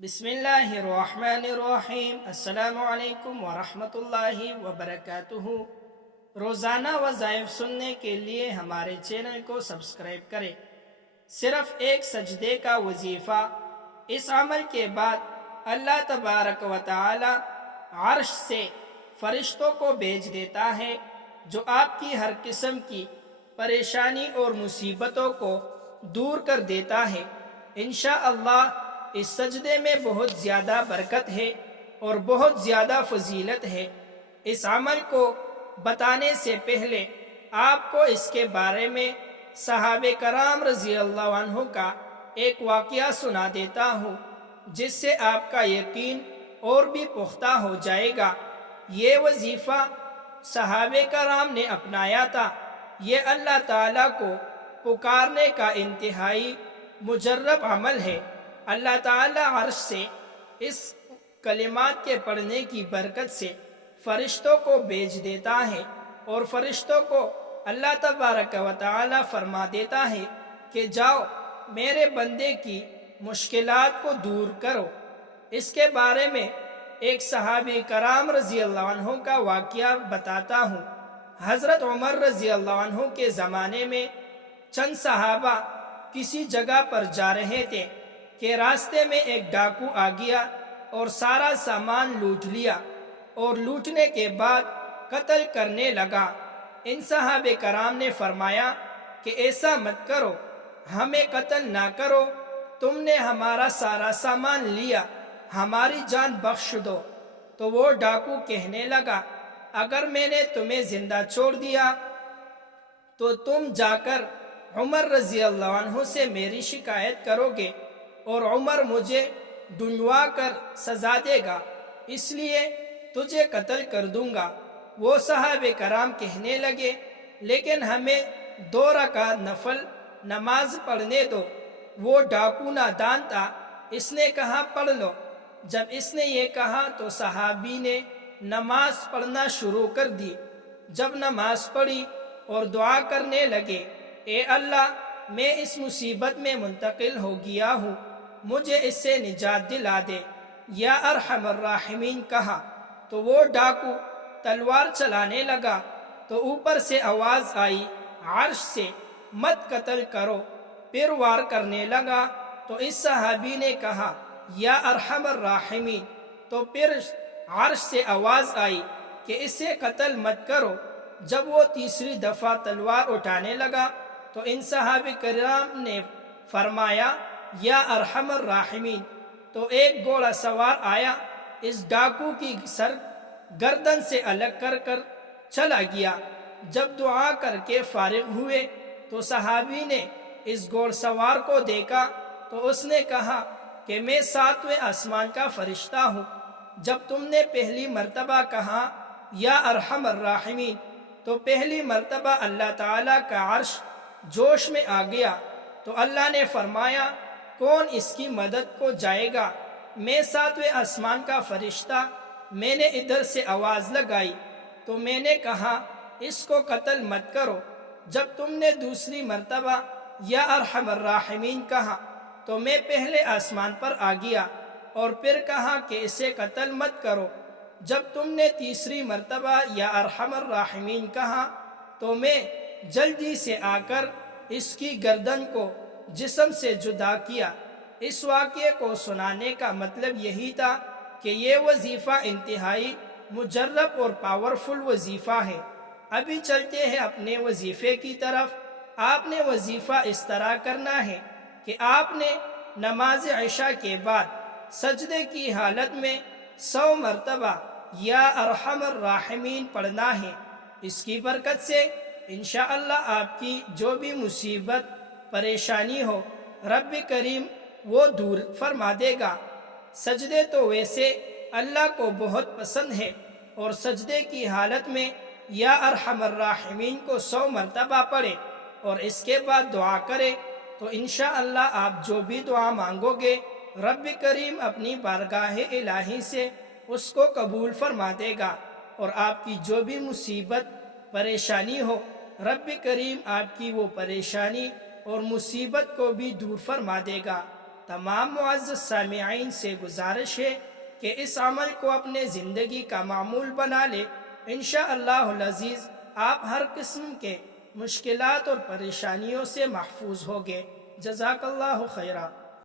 بسم اللہ الرحمن الرحیم۔ السلام علیکم ورحمۃ اللہ وبرکاتہ۔ روزانہ وظائف سننے کے لیے ہمارے چینل کو سبسکرائب کریں۔ صرف ایک سجدے کا وظیفہ۔ اس عمل کے بعد اللہ تبارک و تعالی عرش سے فرشتوں کو بھیج دیتا ہے جو آپ کی ہر قسم کی پریشانی اور مصیبتوں کو دور کر دیتا ہے۔ انشاءاللہ اس سجدے میں بہت زیادہ برکت ہے اور بہت زیادہ فضیلت ہے۔ اس عمل کو بتانے سے پہلے آپ کو اس کے بارے میں صحابہ کرام رضی اللہ عنہ کا ایک واقعہ سنا دیتا ہوں، جس سے آپ کا یقین اور بھی پختہ ہو جائے گا۔ یہ وظیفہ صحابہ کرام نے اپنایا تھا۔ یہ اللہ تعالیٰ کو پکارنے کا انتہائی مجرب عمل ہے۔ اللہ تعالیٰ عرش سے اس کلمات کے پڑھنے کی برکت سے فرشتوں کو بھیج دیتا ہے، اور فرشتوں کو اللہ تبارک و تعالیٰ فرما دیتا ہے کہ جاؤ میرے بندے کی مشکلات کو دور کرو۔ اس کے بارے میں ایک صحابی کرام رضی اللہ عنہ کا واقعہ بتاتا ہوں۔ حضرت عمر رضی اللہ عنہ کے زمانے میں چند صحابہ کسی جگہ پر جا رہے تھے کہ راستے میں ایک ڈاکو آ گیا اور سارا سامان لوٹ لیا، اور لوٹنے کے بعد قتل کرنے لگا۔ ان صحابہ کرام نے فرمایا کہ ایسا مت کرو، ہمیں قتل نہ کرو، تم نے ہمارا سارا سامان لیا، ہماری جان بخش دو۔ تو وہ ڈاکو کہنے لگا، اگر میں نے تمہیں زندہ چھوڑ دیا تو تم جا کر عمر رضی اللہ عنہ سے میری شکایت کرو گے، اور عمر مجھے ڈھونڈوا کر سزا دے گا، اس لیے تجھے قتل کر دوں گا۔ وہ صحابہ کرام کہنے لگے، لیکن ہمیں 2 رکعت نفل نماز پڑھنے دو۔ وہ ڈاکو نادان تھا، اس نے کہا پڑھ لو۔ جب اس نے یہ کہا تو صحابی نے نماز پڑھنا شروع کر دی۔ جب نماز پڑھی اور دعا کرنے لگے، اے اللہ میں اس مصیبت میں منتقل ہو گیا ہوں، مجھے اس سے نجات دلا دے، یا ارحم الراحمین کہا تو وہ ڈاکو تلوار چلانے لگا تو اوپر سے آواز آئی عرش سے، مت قتل کرو۔ پھر وار کرنے لگا تو اس صحابی نے کہا یا ارحم الراحمین، تو پھر عرش سے آواز آئی کہ اسے قتل مت کرو۔ جب وہ تیسری دفعہ تلوار اٹھانے لگا تو ان صحابہ کرام نے فرمایا یا ارحم الراحمین، تو ایک گھوڑا سوار آیا، اس ڈاکو کی سر گردن سے الگ کر کر چلا گیا۔ جب دعا کر کے فارغ ہوئے تو صحابی نے اس گھوڑ سوار کو دیکھا تو اس نے کہا کہ میں 7ویں آسمان کا فرشتہ ہوں۔ جب تم نے پہلی مرتبہ کہا یا ارحم الراحمین تو پہلی مرتبہ اللہ تعالیٰ کا عرش جوش میں آ گیا، تو اللہ نے فرمایا کون اس کی مدد کو جائے گا؟ میں 7ویں آسمان کا فرشتہ، میں نے ادھر سے آواز لگائی تو میں نے کہا اس کو قتل مت کرو۔ جب تم نے دوسری مرتبہ یا ارحم الراحمین کہا تو میں پہلے آسمان پر آ گیا اور پھر کہا کہ اسے قتل مت کرو۔ جب تم نے تیسری مرتبہ یا ارحم الراحمین کہا تو میں جلدی سے آ کر اس کی گردن کو جسم سے جدا کیا۔ اس واقعے کو سنانے کا مطلب یہی تھا کہ یہ وظیفہ انتہائی مجرب اور پاورفل وظیفہ ہے۔ ابھی چلتے ہیں اپنے وظیفے کی طرف۔ آپ نے وظیفہ اس طرح کرنا ہے کہ آپ نے نماز عشاء کے بعد سجدے کی حالت میں 100 مرتبہ یا ارحم الراحمین پڑھنا ہے۔ اس کی برکت سے انشاءاللہ آپ کی جو بھی مصیبت پریشانی ہو رب کریم وہ دور فرما دے گا۔ سجدے تو ویسے اللہ کو بہت پسند ہے، اور سجدے کی حالت میں یا ارحم الراحمین کو 100 مرتبہ پڑھے اور اس کے بعد دعا کرے تو انشاءاللہ آپ جو بھی دعا مانگو گے رب کریم اپنی بارگاہ الہی سے اس کو قبول فرما دے گا، اور آپ کی جو بھی مصیبت پریشانی ہو رب کریم آپ کی وہ پریشانی اور مصیبت کو بھی دور فرما دے گا۔ تمام معزز سامعین سے گزارش ہے کہ اس عمل کو اپنے زندگی کا معمول بنا لے۔ انشاءاللہ العزیز آپ ہر قسم کے مشکلات اور پریشانیوں سے محفوظ ہوگے۔ جزاک اللہ خیرہ۔